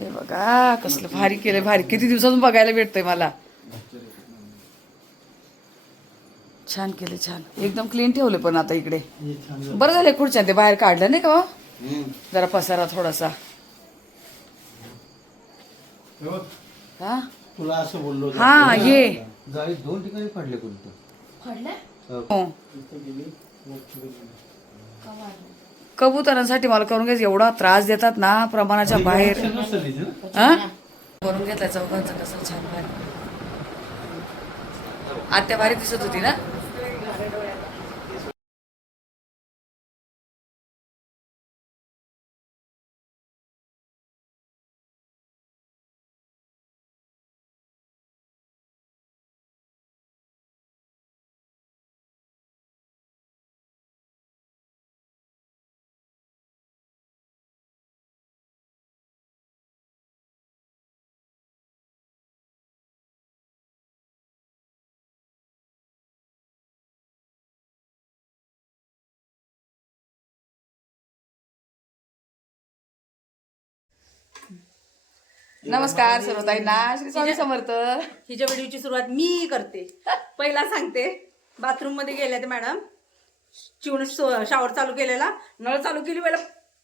हे बघा कसलं भारी केलंय, भारी. किती दिवसातून बघायला भेटतंय मला. छान केले, छान एकदम क्लीन ठेवले. पण आता इकडे बरं झालं खुर्च्या ते बाहेर काढलं नाही का हो? जरा पसारा थोडासा. हा तुला असं बोललो हा ये जाळी 2 ठिकाणी फाडले कोणतं कबुतरांसाठी मला करून घ्यायचं. एवढा त्रास देतात ना प्रमाणाच्या बाहेर. हा करून घेतलाय चौघांचं. कसं छान भारी. आत्या भारी दिसत होती ना. नमस्कार सर्वताईंना, श्री स्वामी समर्थ. हिच्या व्हिडिओची सुरुवात मी करते. पहिला सांगते, बाथरूम मध्ये गेल्या ते मॅडम चिवण शॉवर चालू केलेला, नळ चालू केली, वेळेला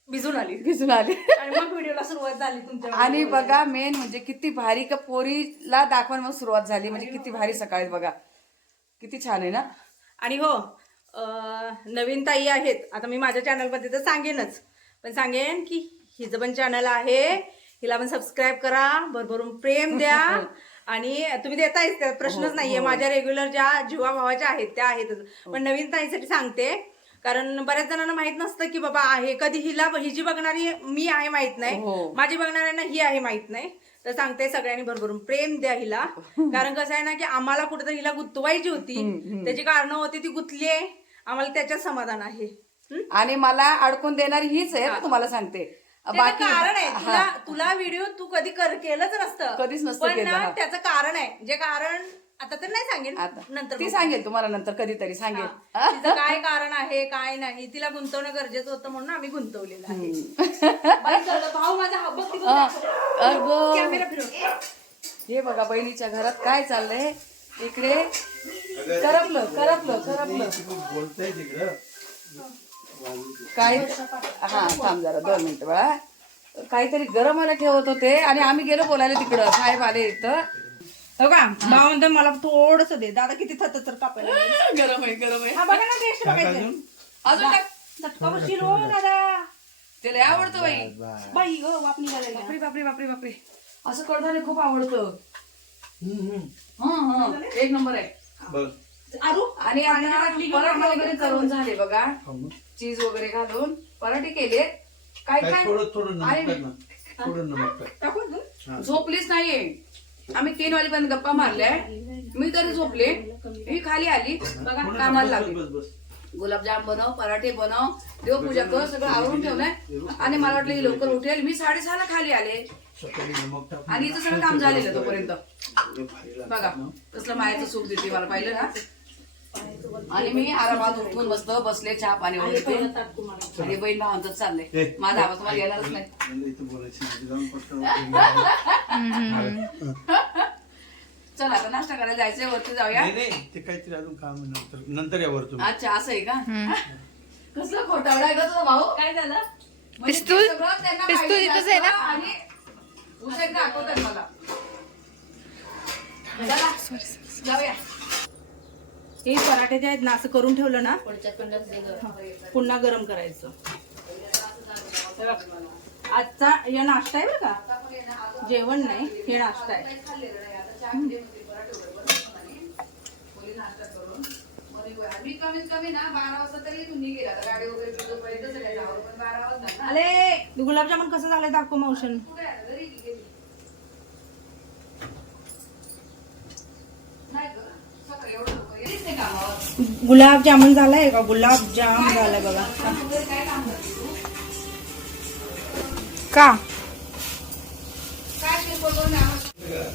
भिजून आली आणि मग व्हिडिओला सुरुवात झाली तुमच्या. आणि बघा मेन म्हणजे किती भारी का पोरीला दाखवायला मग सुरुवात झाली. म्हणजे किती भारी सकाळी बघा किती छान आहे ना. आणि हो नवीन ताई आहेत. आता मी माझ्या चॅनलमध्ये तर सांगेनच, पण सांगेन की हिचं पण चॅनल आहे, हिला पण सबस्क्राईब करा, भरभरून प्रेम द्या. आणि तुम्ही देतायच, त्यात प्रश्नच नाहीये. माझ्या रेग्युलर ज्या जीवा भावाच्या आहेत त्या आहेतच, पण नवीन ताईसाठी सांगते कारण बऱ्याच जणांना माहित नसतं की बाबा आहे. कधी हिची बघणारी मी आहे माहित नाही, माझी बघणाऱ्यांना ही आहे माहित नाही. तर सांगते सगळ्यांनी भरभरून प्रेम द्या हिला. कारण कसं आहे ना की आम्हाला कुठेतरी हिला गुंतवायची होती, त्याची कारणं होती, ती गुंतली आहे, आम्हाला त्याच्यात समाधान आहे. आणि मला अडकून देणारी हीच आहे तुम्हाला सांगते. बाकी कारण आहे, तुला व्हिडिओ तू कधी केलंच नसतं, कधीच नसतं केलं. त्याचं कारण आहे, जे कारण आता तर नाही सांगेल, नंतर ती सांगेल तुम्हाला, नंतर कधीतरी सांगेल तिचं काय कारण आहे काय नाही. तिला गुंतवणं गरजेचं होतं म्हणून आम्ही गुंतवलेलं आहे. भाऊ माझा कॅमेरा फिरव. हे बघा बहिणीच्या घरात काय चाललंय. इकडे करपलं बोलतंय तिकडं काय. हा थांब जरा 2 मिनिटं बाळा. काहीतरी गरम व्हायला ठेवत होते आणि आम्ही गेलो बोलायला तिकडं. साहेब आले इथं. हो का भाऊ म्हणतो मला थोडस दे. दादा किती थत तर कापायला गरम आहे. हा बघा ना, टेस्ट बघायचं अजून चटका बसशील हो दादा. त्याला आवडतं बाई ग वाप निघालेला. बापरे असं कडधान्य खूप आवडतं. हा एक नंबर आहे. आणि पराठे वगैरे करून झाले बघा, चीज वगैरे घालून पराठे केले. काय झोपलीच नाहीये. आम्ही 3 वाजेपर्यंत गप्पा मारल्या. मी तरी झोपले. मी खाली आली बघा, कामाला लागली. गुलाबजाम बनव, पराठे बनव, देवपूजा कर, सगळं आवरून ठेवलंय. आणि मला वाटलं लवकर उठेल. मी 6:30ला खाली आले आणि इथं सगळं काम झालेलं तोपर्यंत. बघा कसलं मायाचं सुख देते मला, पाहिलं ना. आणि मी आरामात उठून बसले, चहा पाणी वगैरे. आणि बहीण भावांचं चाललंय. माझा आवाज तुम्हाला येणारच नाही. चला आता नाश्ता करायला जायचंय, वरती जाऊया. ते काहीतरी अजून काम नंतर या वरतून. अच्छा असं आहे का. कसलं खोटावडा आहे का तुझा भाऊ. काय झालं पिस्तूल इथंच आहे ना. आणि उसाईत दाखवतात मला. जाऊया. हे पराठे जे आहेत ना असं करून ठेवलं ना, पुन्हा गरम करायचं. आजचा या नाश्ता आहे बरं का, जेवण नाही, हे नाश्ता आहे. मी कमीत कमी ना 12 वाजता तरी तुम्ही गेला. गाडी वगैरे अरे गुलाबजामुन कसं झालंय दाखव मावशन. गुलाबजामुन झालाय का, गुलाबजाम झालाय बघा. का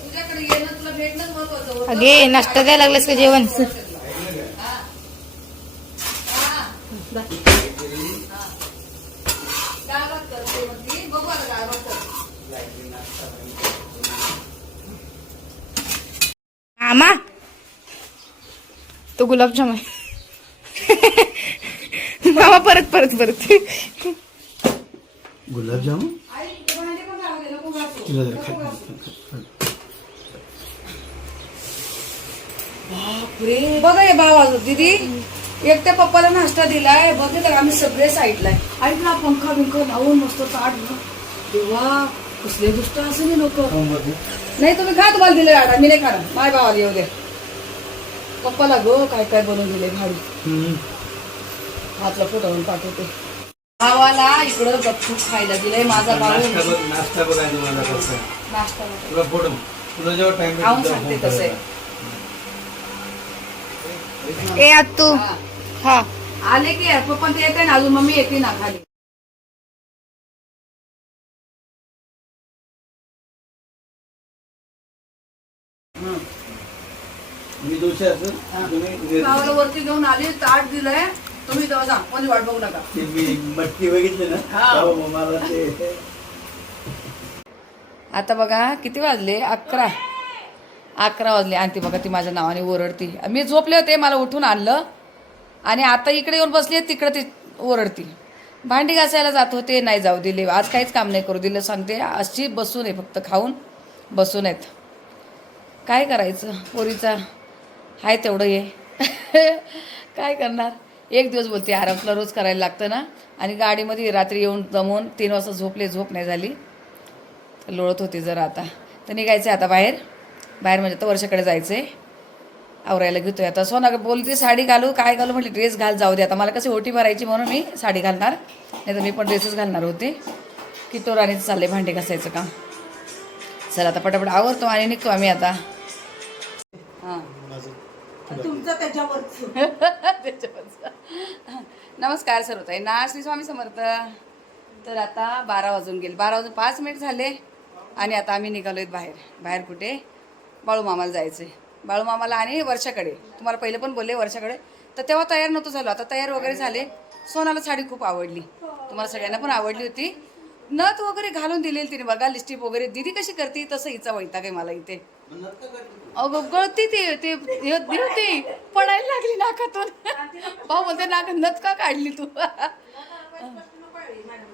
तुझ्याकडे येणं तुला भेटणं महत्वाचं होतं. अगे नाश्ता द्यायला लागलेस का जेवण. गावात करते मग ती, बघू आता गावात करते. मामा तो गुलाबजाम आहे मामा परत परत परत गुलाबजामुन तुला जरा खा. बापरे बघा हे भाव दीदी एक त्या पप्पाला नाश्ता दिलाय बघितलं आम्ही सगळे साईडला आणि तुला पंखा बिंखा लावून मस्त ताट ना तेव्हा कसले दुष्ट असं नाही लोक नाही तुम्ही खा तुम्हाला दिले आटा मी नाही खाणार माय भावाला येऊ दे पप्पाला गो काय काय बनवून दिले भाडी हातला फोटोवरून पाठवते भावाला इकडं गपचूप खायला दिलंय माझा भाऊ नाश्ता बघ आणि मला कसं नाश्ता तुला फोटो तुला जेव्हा टाइम खाऊन सांगते कसं आहे ए आत्तू हा. हा आले की यार पप्पा ते येते ना अजून मम्मी येते ना खाली मी दोषी असेल तुम्ही भावाला वरती घेऊन आली ताट दिलंय तुम्ही तेव्हा सांग कोणी वाट बघू नका ते मी मटकी बघितली ना हा. तेव्हा मला ते आता बघा किती वाजले 11 वाजले आणि ती बघा ती माझ्या नावाने ओरडती मी झोपले होते मला उठून आणलं आणि आता इकडे येऊन बसली तिकडे ती ओरडती भांडी घासायला जात होते नाही जाऊ दिले आज काहीच काम नाही करू दिलं सांगते अशी बसून आहे फक्त खाऊन बसून आहेत काय करायचं पोरीचा आहे तेवढं हे काय करणार एक दिवस बोलते आरामला रोज करायला लागतं ना आणि गाडीमध्ये रात्री येऊन जमून 3 वाजता झोपले झोप नाही झाली लोळत होती जरा आता तर निघायचं आहे आता बाहेर म्हणजे तर वर्षाकडे जायचं आहे आवरायला घेतोय आता सोना बोलते साडी घालू काय घालू म्हटलं ड्रेस घाल जाऊ दे आता मला कशी ओटी भरायची म्हणून मी साडी घालणार नाही तर मी पण ड्रेसच घालणार होते किटो राणीचं चाललंय भांडे घासायचं काम चला आता पटापट आवरतो आणि निघतो आम्ही आता हां तुमचं त्याच्यावरच नमस्कार सर्वताईंना श्री स्वामी समर्थ तर आता 12 वाजून गेले 12 वाजून 5 मिनिट झाले आणि आता आम्ही निघालोय बाहेर कुठे बाळूमामाला जायचं आहे बाळूमामाला आणि वर्षाकडे तुम्हाला पहिले पण बोलले वर्षाकडे तर तेव्हा तयार नव्हतं झालो आता तयार वगैरे झाले सोनाला साडी खूप आवडली तुम्हाला सगळ्यांना पण आवडली होती नथ वगैरे घालून दिलेली तिने बघा लिस्टिप वगैरे दिदी कशी करते तसं हिचा वैताग आहे मला इथे अगं गळती ते होती पडायला लागली नाकातून भाऊ बोलते नाक नथ का काढली तू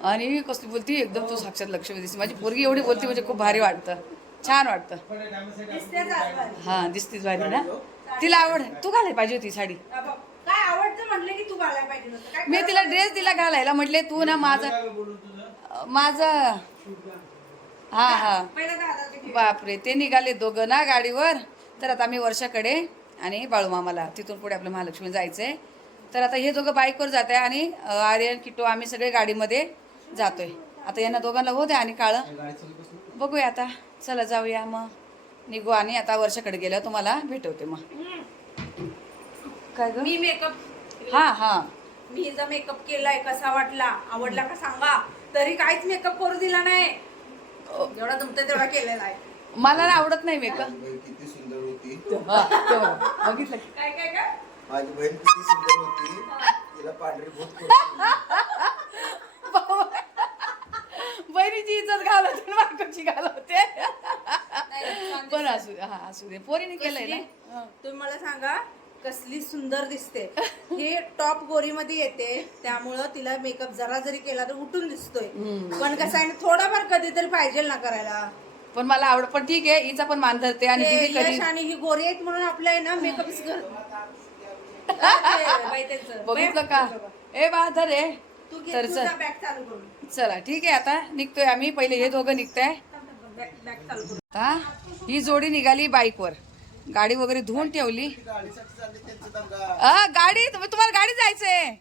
आणि कसली बोलती एकदम तू साक्षात लक्ष्मी दिसते माझी पोरगी एवढी बोलती म्हणजे खूप भारी वाटतं छान वाटतं हा दिसतीच भारी ना तिला आवड तू घालायला पाहिजे होती साडी काय आवडतं म्हटलं की तू घालायला पाहिजे होतं काय मी तिला ड्रेस दिला घालायला म्हटले तू ना माझं हा पहिला दादा बापरे ते निघाले दोघं ना गाडीवर तर आता आम्ही वर्षाकडे आणि बाळूमामाला तिथून पुढे आपलं महालक्ष्मी जायचंय तर आता हे दोघं बाईकवर जात आहे आणि आर्यन किटो आम्ही सगळे गाडीमध्ये जातोय आता यांना दोघांना होऊ द्या आणि काळं बघूया आता चला जाऊया मग निघू आणि आता वर्षाकडे गेल्यावर तुम्हाला भेटवते मग काय ग मी मेकअप हा मी हिचा मेकअप केलाय कसा वाटला आवडला का सांगा तरी काहीच मेकअप करू दिला नाही जेवढा तुमचं तेवढा केलेला आहे मला ना आवडत नाही मेकअप किती सुंदर होती बघितलं की? काय काय काय माझी बहीण किती सुंदर होती तिला पांढरी भूत बहिणीची इज्जत घालवते बायकोची घालवते पण असू दे पोरीने केलंय ना तुम्ही मला सांगा कसली सुंदर दिसते हे टॉप गोरी मध्ये येते त्यामुळं तिला मेकअप जरा जरी केला तर उठून दिसतोय पण कसं आहे थोडाफार कधीतरी पाहिजे ना करायला पण मला आवड पण ठीक आहे हिचा पण मान धरते आणि ते दीदी कधी यश आणि ही गोरी आहेत म्हणून आपलं आहे ना मेकअप बघितलं का ए बाधर आहे तू तर घे चल बॅग चालू करून चला ठीक आहे आता निघतोय आम्ही पहिले हे दोघं निघताय बॅग चालू करून आता ही जोडी निघाली बाईकवर गाडी वगैरे धुवून ठेवली गाडी तुम्हाला गाडी जायचंय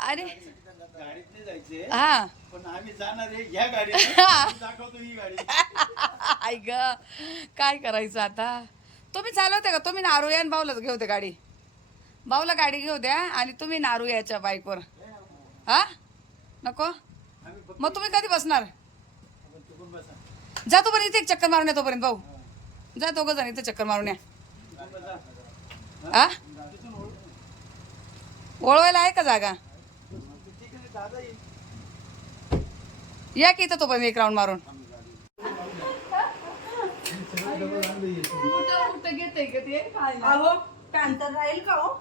अरे गाडीतने जायचे हा पण आम्ही जाणार आहे या गाडीने दाखवतो ही गाडी आई ग काय करायचं आता तुम्ही चालवते का तुम्ही नारू या आणि बाऊलाच घेऊ दे गाडी बाऊला गाडी घेऊ द्या आणि तुम्ही नारू याच्या बाईकवर हा नको मग तुम्ही कधी बसणार जातो पण इथे एक चक्कर मारून या तोपर्यंत भाऊ जा दोघं जण इथे चक्कर मारून या हा ओळवायला आहे का जागा या की इथं तोपर्यंत एक राऊंड मारून कुठं घेते का ते खायला? अहो अंतर राहील का हो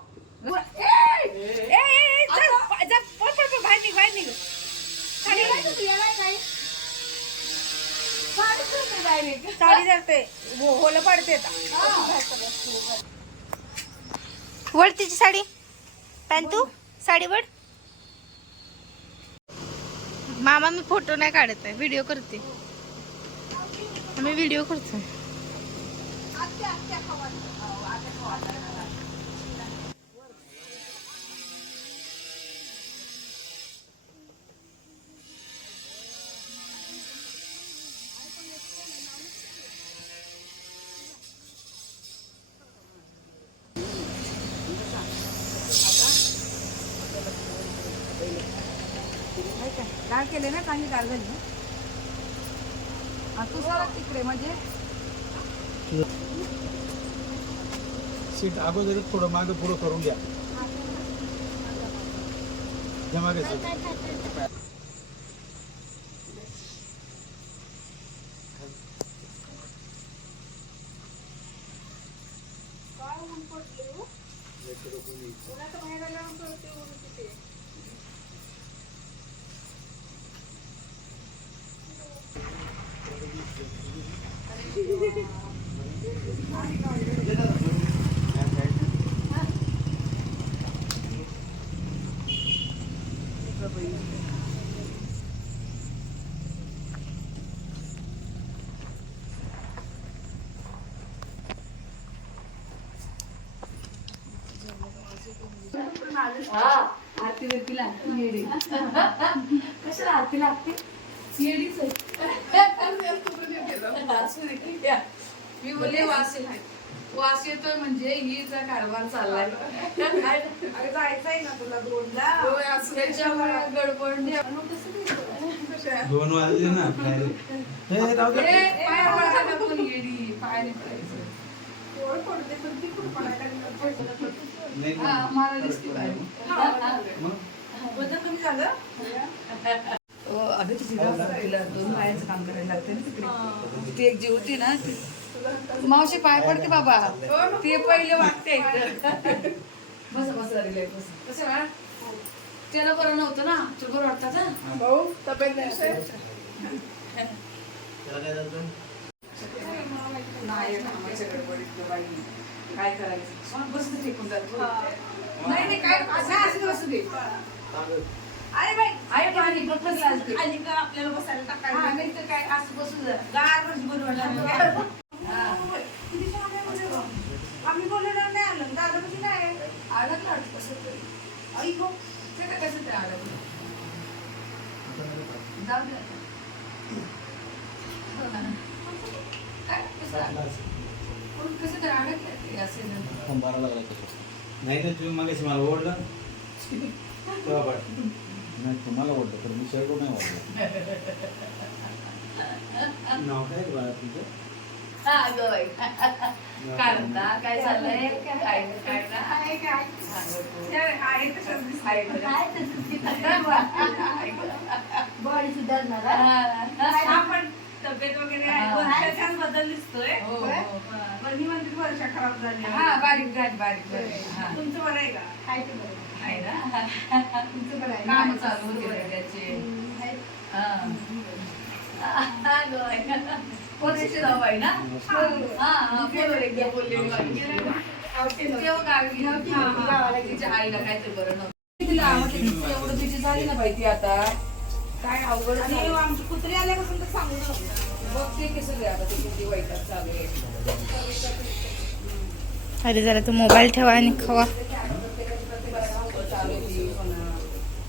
बाहेर निघ साडी धरते होलं पडते वळ तिची साडी पॅन्ट तू साडी वळ मामा मी फोटो नाही काढत आहे व्हिडिओ करते मी व्हिडिओ करतोय डाळ केले ना चांगली डाळ झाली तू जरा तिकडे म्हणजे सीट अगोदर थोडं मागे पुढं करून घ्या जमा घ्यायचं आरती बिरती लागते येडी कशाला आरती लागते येडीच मी बोलले वास येतोय म्हणजे हिचा कारभार चाललाय जायचंय ना तुला दोनला गडबड 2 वाजले ना हे राहू दे. येडी पाय नाही पडायचं पडते पण ती कुठं पडायला नाही, मला दिसते पाय मग वजन कमी झालं अगं तिला 2 पायाचं काम करायला लागते ना तिकडे ती एक जी होती ना ती मावशी पाय पडते बाबा ते पहिले वाटते बस बस रिलॅक्स बस कसं वेळा त्याला बरं नव्हतं ना तुला बरं वाटतं ना भाऊ तब्येत नाही नाही कामाच्या गडबडीत बाई काय करायचं बस टिकून जातो नाही नाही काय असं बसू दे अरे बाई आहे पाणी फक्त लागते आणि का आपल्याला बसायला टाकायला हा नाही तर काय असं बसू जा गार बरोबर आम्ही बोलवणार नाही आलं दादा म्हणजे काय आडत वाटत कसं तरी आई गो ते काय कसं तरी आडत जाऊ दे आता. काय कसं तरी आडत असेल नाही तर तुम्ही मग मला ओढलं तेव्हा पड नाही तुम्हाला ओढलं तर मी शर्ट नाही ओढलं नाव काय रे बाळा तुझं काय म्हणता काय चाललंय काय काय बॉडी सुधारणार आपण तब्येत वगैरे वर्षाच्या बदल दिसतोय पण मी म्हणते वर्षा खराब झाली हा बारीक झाली बारीक झाली हा तुमचं बरं आहे का आहे ना तुमचं बरं आहे काम चालू होते त्याचे कोणाची जाऊ आहे ना हा बरोबर एकदा बोललेली तेव्हा गावी तिच्या आईला काहीतरी बरं नव्हतं तिला एवढं तिची झाली ना माहिती आता काय अवघड आणि आमची कुत्री आल्यापासून तर सांगू शकतो बघते की सगळे आता ते किती वाईटात चालू आहे अरे जरा तू मोबाईल ठेवा आणि खावा चालू आहे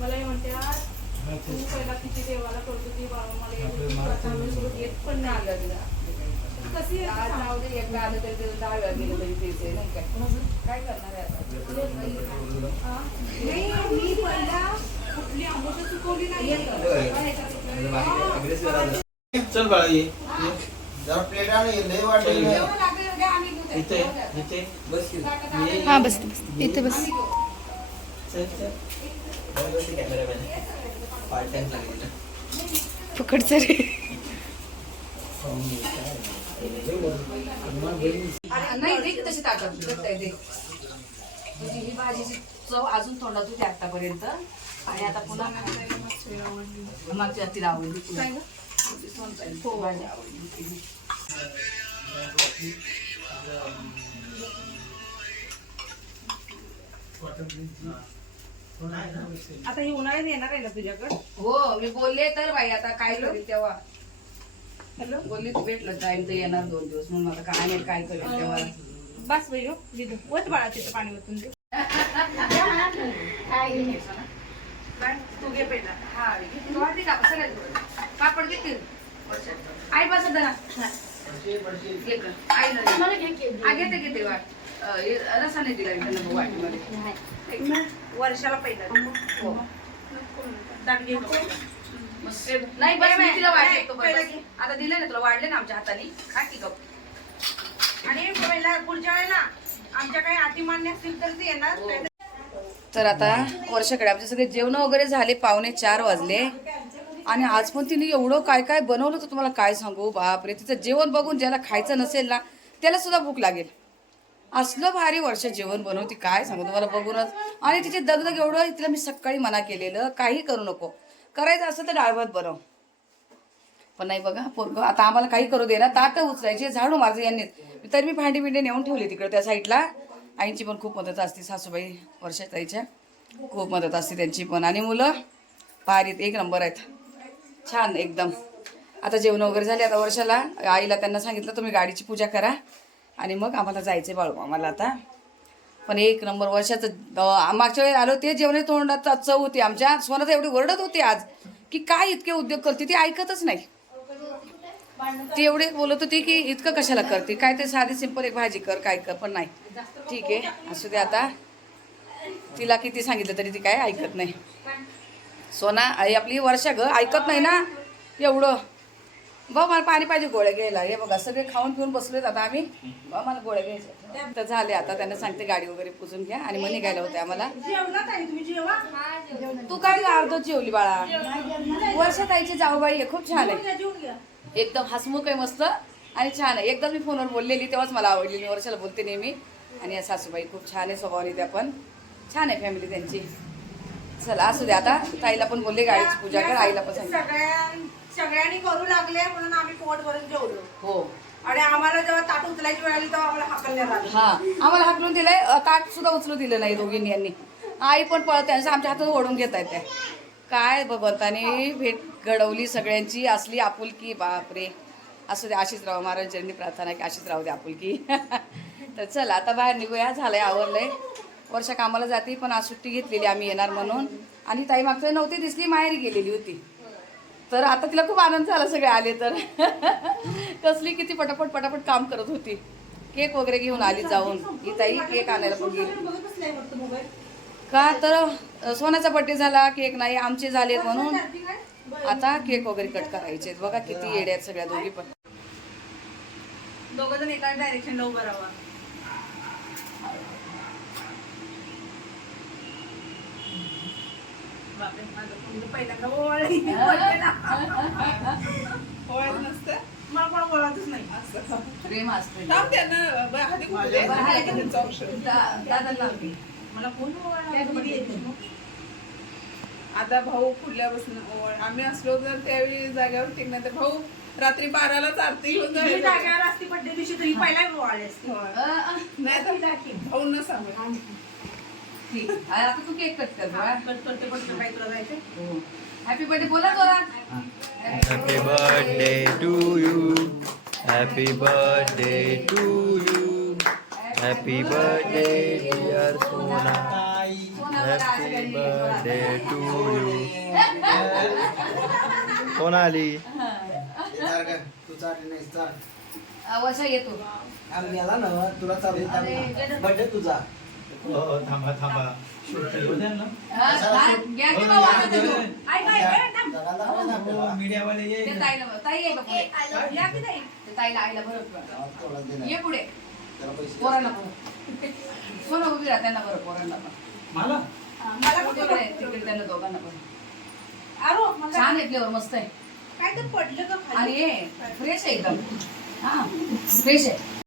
मला हे म्हणतात तू पहिला किती देवाला करतो ती बाबा मला येत पण नाही आलं तिला कशी आज नाव दे एकदा आलं तरी ते 10 वेळा गेलं तरी तेच आहे नाही काय करणार आहे आता नाही मी पहिला कुठली आंबोट चुकवली नाही चल बाळा ये जरा प्लेट आणि लय वाटेल इथे इथे बस हा बस बस इथे बस चल चल पकडचं रे खाऊन घे, काय? नाही दे की तशी ताकद करताय दे. म्हणजे ही भाजीची चव अजून तोंडात होती आतापर्यंत आणि आता पुन्हा मागच्या तिला आवडली भाजी आवडली. आता ही उन्हाळ्यात येणार आहे ना तुझ्याकडे? हो मी बोलले तर बाई आता काय करेल तेव्हा. हॅलो बोलली तू भेटलं टाइम तर येणार 2 दिवस म्हणून आता काय नाही काय करेल तेव्हा. बस बाई हो दिदू वत बाळा तिथं पाणी ओतून दे. तू घे पहिला. हा तू वाटली का सगळ्यात पापड घेतील आई बस ना घेते घेते वाट रसा नाही दिला त्यांना बघ वाटीमध्ये. वर्षाला पहिला हो ताट घे. नाही बस मी तिला वाढले पहिला घे. आता दिले ना तुला वाढले ना आमच्या हाताने खा की गप. आणि पहिला पुढच्या वेळेला आमच्या काही अटी मान्य असतील तर ते येणार. तर आता वर्षाकडे आमचे सगळे जेवण वगैरे झाले 3:45 वाजले आणि आज पण तिने एवढं काय काय बनवलं तर तुम्हाला काय सांगू बापरे. तिचं जेवण बघून ज्याला खायचं नसेल ना त्याला सुद्धा भूक लागेल असलं भारी वर्ष जेवण बनवती काय सांगू तुम्हाला बघूनच. आणि तिचे दगदग एवढं तिला मी सकाळी मना केलेलं काही करू नको करायचं असं तर डाळ भात बनव पण नाही बघा पोरगं आता आम्हाला काही करू दे ना ताट उचलायचे झाडू माझं यांनी तर मी भांडी बिंडी नेऊन ठेवली तिकडे त्या साईडला. आईंची पण खूप मदत असते सासूबाई वर्षाताईच्या खूप मदत असते त्यांची पण. आणि मुलं भारीत 1 नंबर आहेत छान एकदम. आता जेवण वगैरे झाले आता वर्षाला आईला त्यांना सांगितलं तुम्ही गाडीची पूजा करा आणि मग आम्हाला जायचं बाळू आम्हाला आता. पण 1 नंबर वर्षाचं मागच्या वेळेस आलो ते जेवण तोंडात चव होती आमच्या स्वतः एवढी ओरडत होती आज की काय इतके उद्योग करते ती ऐकतच नाही. ती एवढे बोलत होती की इतकं कशाला करते काय ते साधी सिंपल एक भाजी कर काय कर पण नाही ठीक आहे असू दे आता. तिला किती सांगितलं तरी ती काय ऐकत नाही. सोना आई आपली वर्षा ग ऐकत नाही ना एवढं. बघ मला पाणी पाहिजे गोळ्या घ्यायला. हे बघा सगळे खाऊन पिऊन बसलेत आता आम्ही मला गोळ्या घ्यायच्या तर झाले आता. त्यांना सांगते गाडी वगैरे पुसून घ्या आणि मग निघायला होते आम्हाला. तू काय अर्धच जेवली बाळा. वर्षाताईची जाऊबाई आहे खूप छान आहे एकदम हसमुख आहे मस्त आणि छान आहे एकदम. मी फोनवर बोललेली तेव्हाच मला आवडली. मी वर्षाला बोलते नेहमी. आणि या सासूबाई खूप छान आहे स्वभावाने त्या पण छान आहे फॅमिली त्यांची. चला असू दे आता ताईला पण बोलले गाडीची पूजा कर आईला पण सांगितलं. सगळ्यांनी करू लागले म्हणून आम्ही पोट भरून जेवलो. हो आणि आम्हाला जेव्हा ताट उचलायची वेळ आली तेव्हा आम्हाला हाकलण्यात आलं. हा आम्हाला हाकलून दिलंय ताट सुद्धा उचलू दिलं नाही दोघींनी यांनी. आई पण पळत आमच्या हातात ओढून घेत आहेत त्या काय भगवंताने भेट घडवली सगळ्यांची असली आपुलकी बापरे. असू दे अशीच राहू महाराजांनी प्रार्थना की अशीच राहू दे आपुलकी. तर चला आता बाहेर निघूया झालंय आवरलंय. वर्षा कामाला जाते पण आज सुट्टी घेतलेली आम्ही येणार म्हणून. आणि ताई मागचं नव्हती दिसली माहेरी गेलेली होती तर आता तिला खूप आनंद झाला सगळे आले तर. कसली किती पटापट पटापट काम करत होती. केक वगैरे घेऊन आली जाऊन. ही ताई केक आणायला पण गेली का तर सोन्याचा बड्डे झाला केक नाही आमचे झाले म्हणून आता केक वगैरे कट करायचे. बघा किती येड्या आहेत सगळ्या दोघी पण. दोघं जण एका डायरेक्शनला उभं राहावं. बापरे माझं पहिल्यांदा ओवाळली. ओवाळत नसतं मला पण बोलायचंच नाही असं प्रेम असते मला कोण आता भाऊ पुढल्यापासून आम्ही असलो तर त्यावेळी जाग्यावर टिकणार तर भाऊ रात्री 12लाच आरती घेऊन जायचं. जाग्यावर असते बड्डे दिवशी तरी पहिला ओवाळले असते. नाही तर भाऊ न सांग ठीक आहे आता तू केक कट कर बघा. कट करते पटकन बाई तुला जायचं. हॅपी बर्थडे बोला जोरात. Happy birthday to you. Happy birthday to you. Happy birthday dear Sona. Happy birthday to you. कोण आली? तू चालली नाही चाल वर्षा येतो आम्ही याला ना तुला चालू बर्थडे तुझा. हो थांबा थांबा घ्या की बाबा आता तू. मीडियावाले ये ते ताई आहे का पुढे? या की ताई? ते ताईला आईला बरोबर ये पुढे पोरांना पण सोनं उभी राहा त्यांना बरं पोरांना पण. मला मला कुठे बरं तिकडे त्यांना दोघांना पण अरे छान आहे फ्लेवर मस्त आहे काय तर पडलं का आणि खाली? हे फ्रेश आहे एकदम. हा फ्रेश आहे